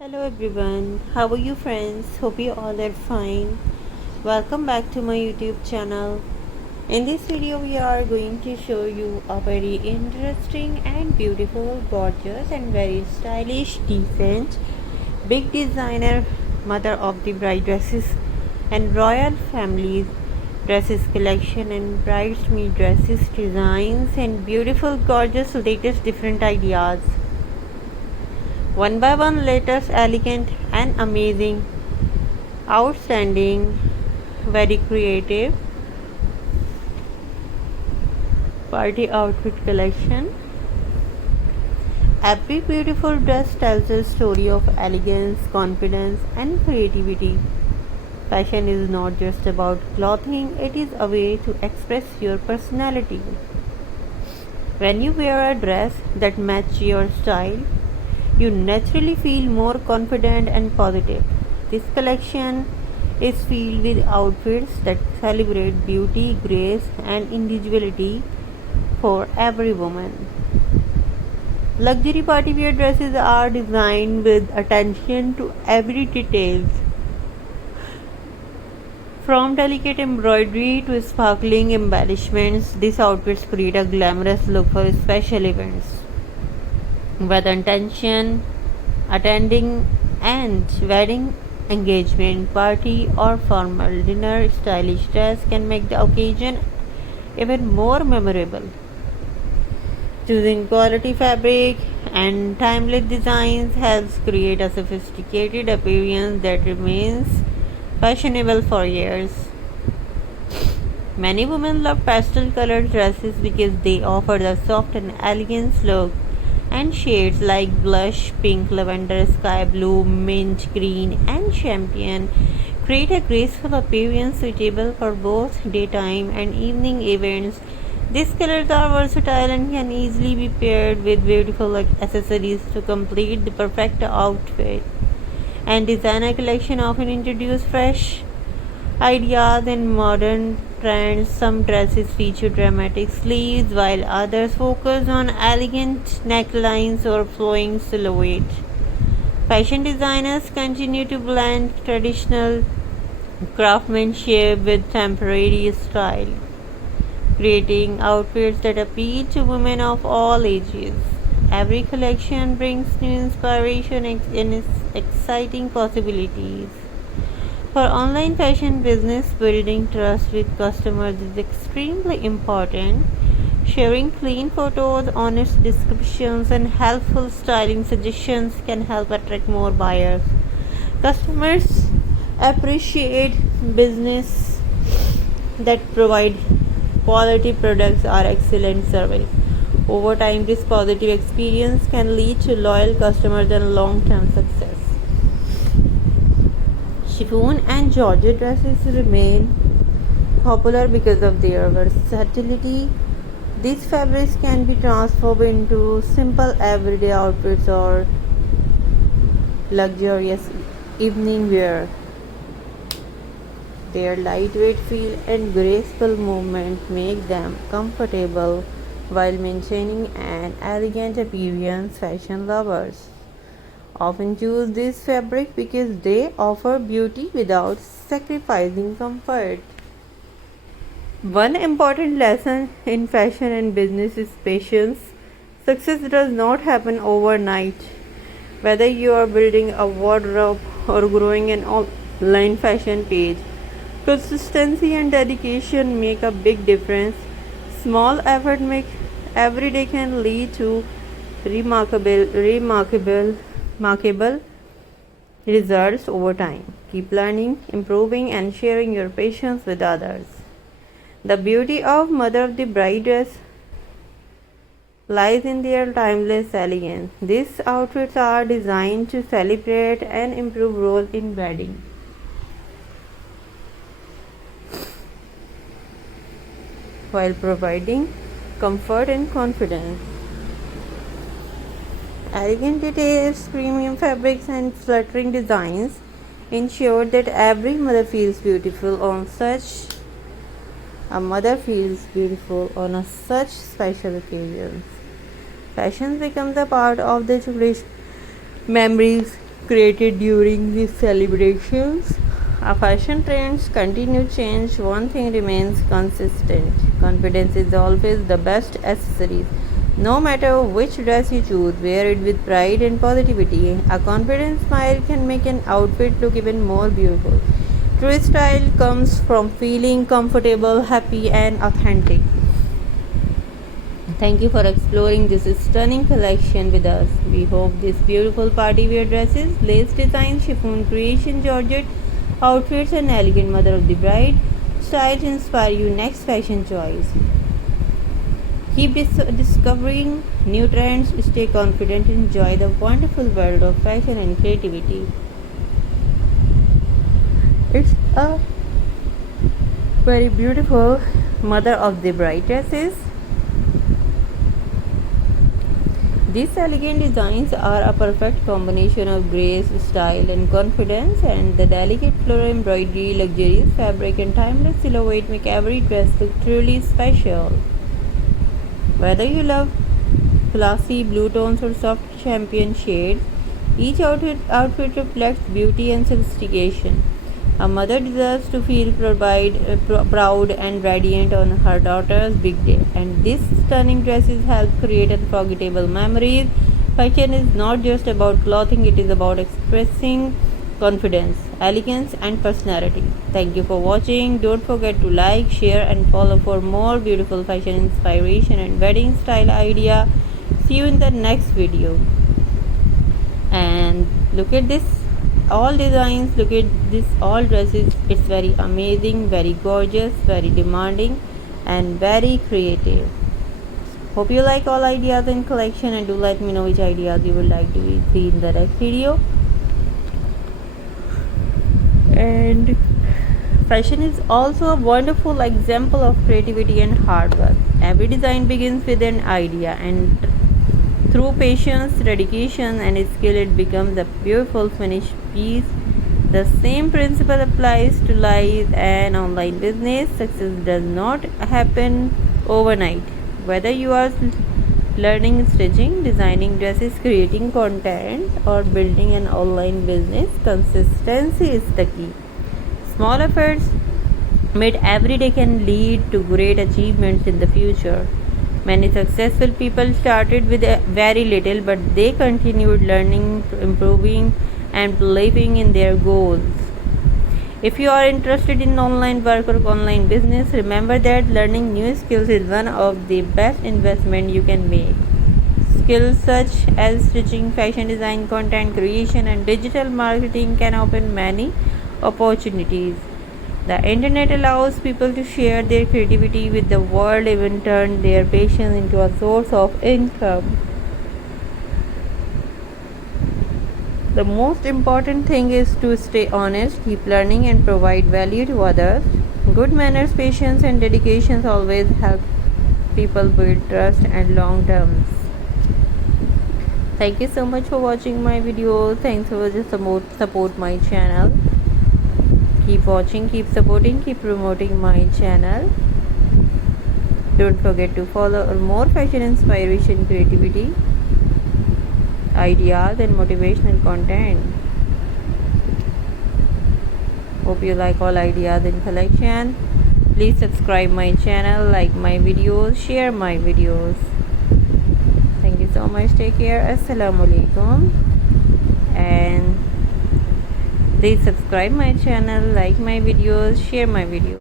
Hello everyone, how are you friends? Hope you all are fine. Welcome back to my YouTube channel. In this video we are going to show you a very interesting and beautiful, gorgeous and very stylish, decent, big designer mother of the bride dresses and royal families dresses collection and bridesmaid dresses designs and beautiful, gorgeous, latest different ideas. One by one, latest, elegant and amazing, outstanding, very creative party outfit collection. Every beautiful dress tells a story of elegance, confidence, and creativity. Fashion is not just about clothing, it is a way to express your personality. When you wear a dress that matches your style, you naturally feel more confident and positive. This collection is filled with outfits that celebrate beauty, grace, and individuality for every woman. Luxury party wear dresses are designed with attention to every detail. From delicate embroidery to sparkling embellishments, these outfits create a glamorous look for special events. Whether intention, attending an wedding, engagement, party, or formal dinner, stylish dress can make the occasion even more memorable. Choosing quality fabric and timeless designs helps create a sophisticated appearance that remains fashionable for years. Many women love pastel colored dresses because they offer the soft and elegant look, and shades like blush, pink, lavender, sky blue, mint, green, and champagne create a graceful appearance suitable for both daytime and evening events. These colors are versatile and can easily be paired with beautiful accessories to complete the perfect outfit. And designer collection often introduce fresh ideas and modern trends. Some dresses feature dramatic sleeves, while others focus on elegant necklines or flowing silhouette. Fashion designers continue to blend traditional craftsmanship with contemporary style, creating outfits that appeal to women of all ages. Every collection brings new inspiration and exciting possibilities. For online fashion business, building trust with customers is extremely important. Sharing clean photos, honest descriptions, and helpful styling suggestions can help attract more buyers. Customers appreciate business that provide quality products or excellent service. Over time, this positive experience can lead to loyal customers and long-term success. Chiffon and georgette dresses remain popular because of their versatility. These fabrics can be transformed into simple everyday outfits or luxurious evening wear. Their lightweight feel and graceful movement make them comfortable while maintaining an elegant appearance. Fashion lovers often choose this fabric because they offer beauty without sacrificing comfort. One important lesson in fashion and business is patience. Success does not happen overnight. Whether you are building a wardrobe or growing an online fashion page, consistency and dedication make a big difference. Small effort make every day can lead to remarkable results over time. Keep learning, improving, and sharing your passions with others. The beauty of Mother of the Bride dress lies in their timeless elegance. These outfits are designed to celebrate and improve role in wedding, while providing comfort and confidence. Elegant details, premium fabrics, and flattering designs ensure that every mother feels beautiful on such a mother feels beautiful on a such special occasions. Fashion becomes a part of the children's memories created during these celebrations. Fashion trends continue to change. One thing remains consistent. Confidence is always the best accessories. No matter which dress you choose, wear it with pride and positivity. A confident smile can make an outfit look even more beautiful. True style comes from feeling comfortable, happy, and authentic. Thank you for exploring this stunning collection with us. We hope these beautiful party wear dresses, lace designs, chiffon creation, georgette outfits, and elegant mother of the bride styles inspire your next fashion choice. Keep discovering new trends, stay confident, enjoy the wonderful world of fashion and creativity. It's a very beautiful mother of the bride dresses. These elegant designs are a perfect combination of grace, style, and confidence, and the delicate floral embroidery, luxurious fabric, and timeless silhouette make every dress look truly special. Whether you love classy blue tones or soft champagne shades, each outfit reflects beauty and sophistication. A mother deserves to feel proud and radiant on her daughter's big day, and these stunning dresses help create unforgettable memories. Fashion is not just about clothing, it is about expressing confidence, elegance, and personality. Thank you for watching. Don't forget to like, share, and follow for more beautiful fashion inspiration and wedding style idea. See you in the next video. And look at this all designs, look at this all dresses. It's very amazing, very gorgeous, very demanding, and very creative. Hope you like all ideas in collection, and do let me know which ideas you would like to see in the next video. And fashion is also a wonderful example of creativity and hard work. Every design begins with an idea, and through patience, dedication, and skill, it becomes a beautiful finished piece. The same principle applies to life and online business. Success does not happen overnight. Whether you are learning stitching, designing dresses, creating content, or building an online business, consistency is the key. Small efforts made every day can lead to great achievements in the future. Many successful people started with very little, but they continued learning, improving, and believing in their goals. If you are interested in online work or online business, remember that learning new skills is one of the best investments you can make. Skills such as stitching, fashion design, content creation, and digital marketing can open many opportunities. The internet allows people to share their creativity with the world, even turn their passion into a source of income. The most important thing is to stay honest, keep learning, and provide value to others. Good manners, patience, and dedication always help people build trust and long terms. Thank you so much for watching my videos. Thanks for just support my channel. Keep watching, keep supporting, keep promoting my channel. Don't forget to follow more fashion inspiration, creativity, ideas, and motivational content. Hope you like all ideas in collection. Please subscribe my channel, like my videos, share my videos. Thank you so much. Take care. Assalamualaikum. And please subscribe my channel, like my videos, share my videos.